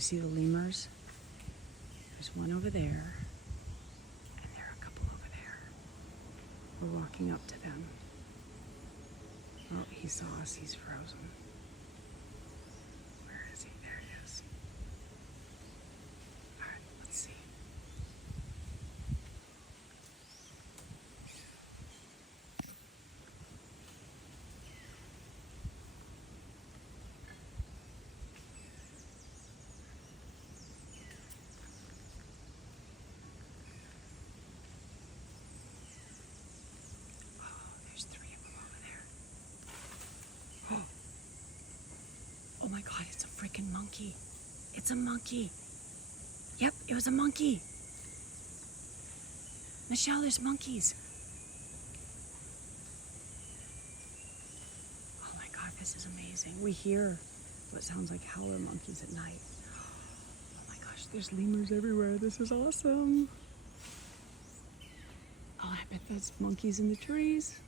you see the lemurs? There's one over there, and there are a couple over there. We're walking up to them. Oh, he saw us. He's frozen. Where is he? There he is. All right, let's see. There's 3 of them over there. Oh my God, it's a freaking monkey. It's a monkey. Yep, it was a monkey. Michelle, there's monkeys. Oh my God, this is amazing. We hear what sounds like howler monkeys at night. Oh my gosh, there's lemurs everywhere. This is awesome. Oh, I bet there's monkeys in the trees.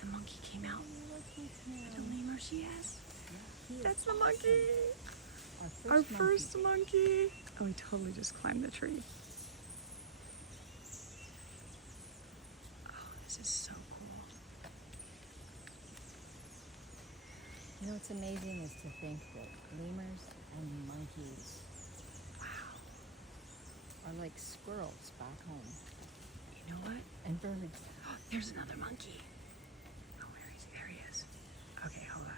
The monkey came out. The lemur, yes. That's the monkey. Our first monkey. Oh, he totally just climbed the tree. Oh, this is so cool. You know what's amazing is to think that lemurs and monkeys are like squirrels back home. You know what? And birds. Oh, there's another monkey. There he is. Okay, hold on.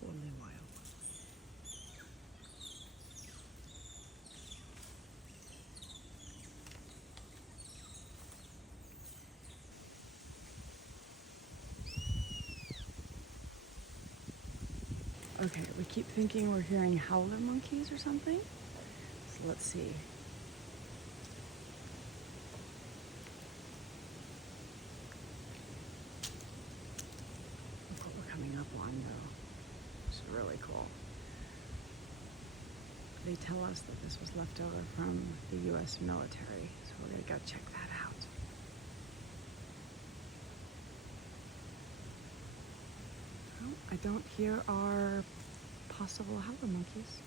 Totally wild. Okay, we keep thinking we're hearing howler monkeys or something. So let's see. Look what we're coming up on though. It's really cool. They tell us that this was left over from the US military, so we're gonna go check that out. Oh, I don't hear our possible howler monkeys.